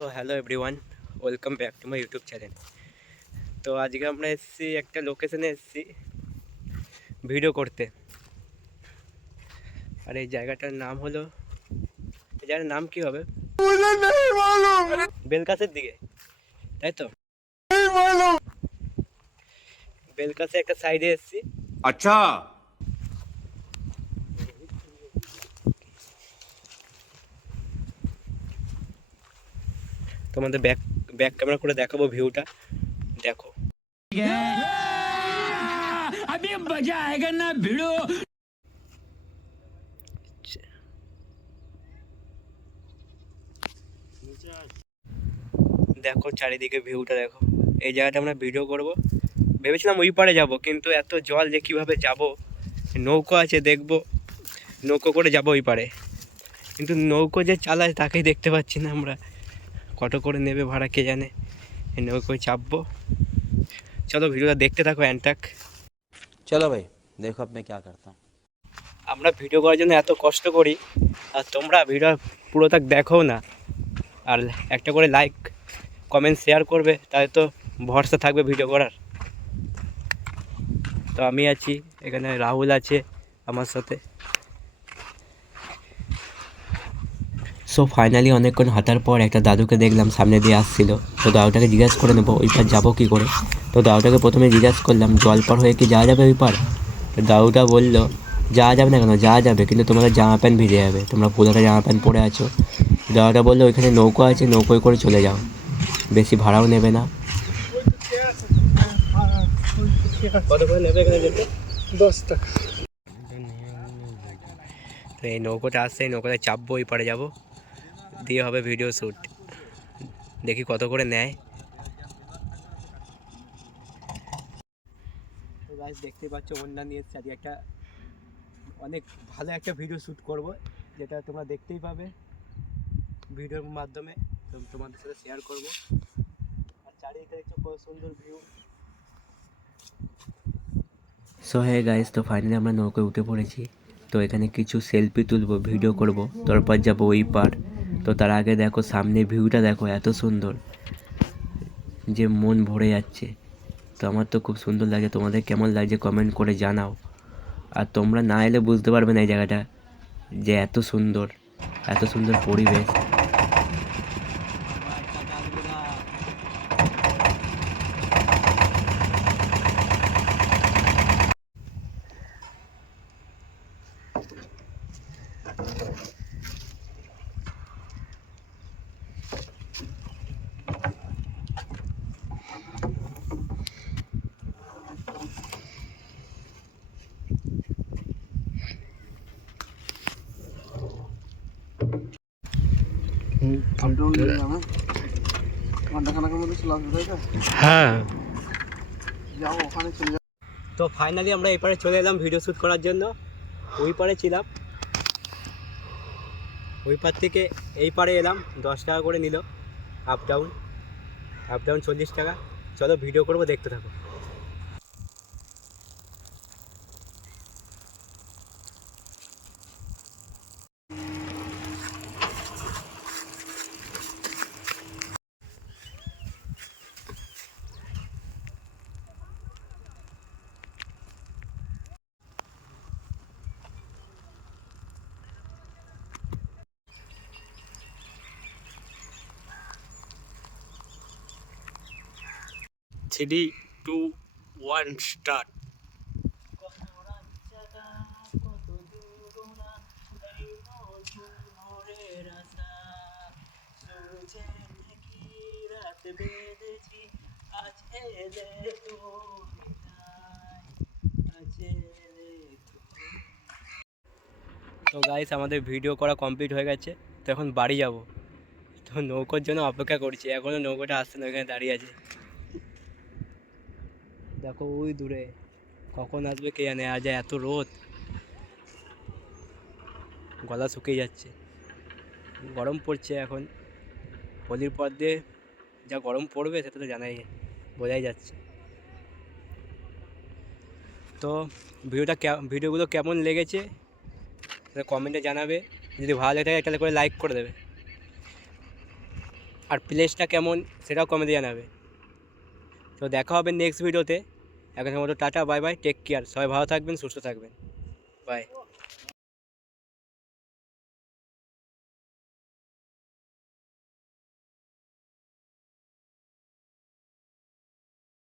তো hello everyone, welcome back to my YouTube channel. তো আজকে আমরা এসেছি একটা লোকেশনে এসেছি ভিডিও করতে। আর এই জায়গাটার নাম হলো, এই জায়গাটার নাম কি হবে, বেলকাসের দিকে, তাই তো? বেলকাসে একটা সাইডে এসেছি। अच्छा। তোমাদের ব্যাক ব্যাক ক্যামেরা করে দেখাবো ভিউটা, দেখো। अभी मजा आएगा ना भिड़ो। দেখো চারিদিকে ভিউটা দেখো। এই জায়গাটা আমরা ভিডিও করব ভেবেছিলাম, ওই পারে যাব, কিন্তু এত জল যে কীভাবে যাব। নৌকো আছে, দেখবো নৌকো করে যাব ওই পারে, কিন্তু নৌকো যে চালায় তাকেই দেখতে পাচ্ছি না আমরা। কত করে নেবে ভাড়া কে জানে। এই নৌকোয় চাপবো। চলো ভিডিওটা দেখতে থাকো এন্টাক। चलो भाई देखो अब मैं क्या करता हूँ। আমরা ভিডিও করার জন্য এত কষ্ট করি, আর তোমরা ভিডিও পুরোটা দেখো না, আর একটা করে লাইক কমেন্ট শেয়ার করবে, তাহলে তো ভরসা থাকবে ভিডিও করার। তো আমি আছি এখানে, রাহুল আছে আমার সাথে। সো ফাইনালি অনেকক্ষণ হাঁটার পর একটা দাদুকে দেখলাম সামনে দিয়ে আসছিল। তো দাদুটাকে জিজ্ঞাসা করে নেবো ওই পার যাবো কী করে। তো দাদুটাকে প্রথমে জিজ্ঞাসা করলাম জল পার হয়ে কি যাওয়া যাবে ওই পার। তো দাদুটা বললো যাওয়া যাবে না কেন, যাওয়া যাবে, কিন্তু তোমাদের জামা প্যান্ট ভিজে যাবে, তোমরা পুরোটা জামা প্যান্ট পরে আছো। দাদুটা বললো ওইখানে নৌকো আছে, নৌকোয় করে চলে যাও, বেশি ভাড়াও নেবে না। কত করে নেবে এখানে যেতে? 10 টাকা। তো এই নৌকোটা আসছে, এই নৌকোতে চাপবো, ওই পারে যাবো, দিয়ে হবে ভিডিও শ্যুট। দেখি কত করে নেয়। তো গাইস দেখতেই পাচ্ছ ওন্ডা নিয়ে এসেছি, আজকে একটা অনেক ভালো একটা ভিডিও শ্যুট করব, যেটা তোমরা দেখতেই পাবে ভিডিওর মাধ্যমে। তো তোমাদের সাথে শেয়ার করব। আর চারিদিকে দেখছো কত সুন্দর ভিউ। সো হে গাইস, তো ফাইনালি আমরা নৌকায় উঠে পড়েছি। তো এখানে কিছু সেলফি তুলবো, ভিডিও করব, তারপর যাবো ওই পার। তো তার আগে দেখো সামনে ভিউটা দেখো, এত সুন্দর যে মন ভরে যাচ্ছে। তো আমার তো খুব সুন্দর লাগে, তোমাদের কেমন লাগছে কমেন্ট করে জানাও। আর তোমরা না এলে বুঝতে পারবে না এই জায়গাটা যে এত সুন্দর, এত সুন্দর পরিবেশ। ঘন্টাখানেকের মধ্যে চলে আসবে, তাই তো? হ্যাঁ। যাবো ওখানে চলে যাবো। তো ফাইনালি আমরা এই পারে চলে এলাম ভিডিও শ্যুট করার জন্য। ওই পারে ছিলাম, ওই পার থেকে এই পারে এলাম। 10 টাকা করে নিল আপ ডাউন, 40 টাকা। চলো ভিডিও করবো, দেখতে থাকো। Three, two, one, start. তো গাইস আমাদের ভিডিও করা কমপ্লিট হয়ে গেছে। তো এখন বাড়ি যাব। তো নৌকোর জন্য অপেক্ষা করছি, এখনও নৌকোটা আসছে না, ওইখানে দাঁড়িয়ে আছে। দেখো ওই দূরে, কখন আসবে কে জানে। আজ এত রোদ, গলা শুকিয়ে যাচ্ছে, গরম পড়ছে এখন। হোলির পর দিয়ে যা গরম পড়বে সেটা তো বোঝাই যাচ্ছে। তো ভিডিওগুলো কেমন লেগেছে সেটা কমেন্টে জানাবে। যদি ভালো লাগে থাকে তাহলে করে লাইক করে দেবে। আর প্লেসটা কেমন সেটাও কমেন্টে জানাবে। তো দেখা হবে নেক্সট ভিডিওতে। এখনের মতো tata, bye bye, take care, সবাই ভালো থাকবেন, সুস্থ থাকবেন, বাই।